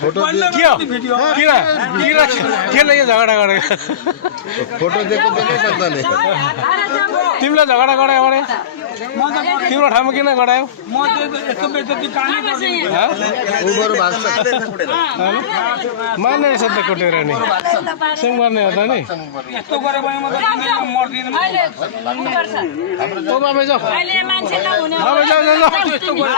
photo झगडा गरे photo देखो सक्दा नि तिमीलाई झगडा गरायो भने तिम्रो ठाउँमा किन गरायो उबर भाग्छ मार्ने रहेछ त कोटेर नि सिङ मार्ने हो त नि ओ बाबा जाऊ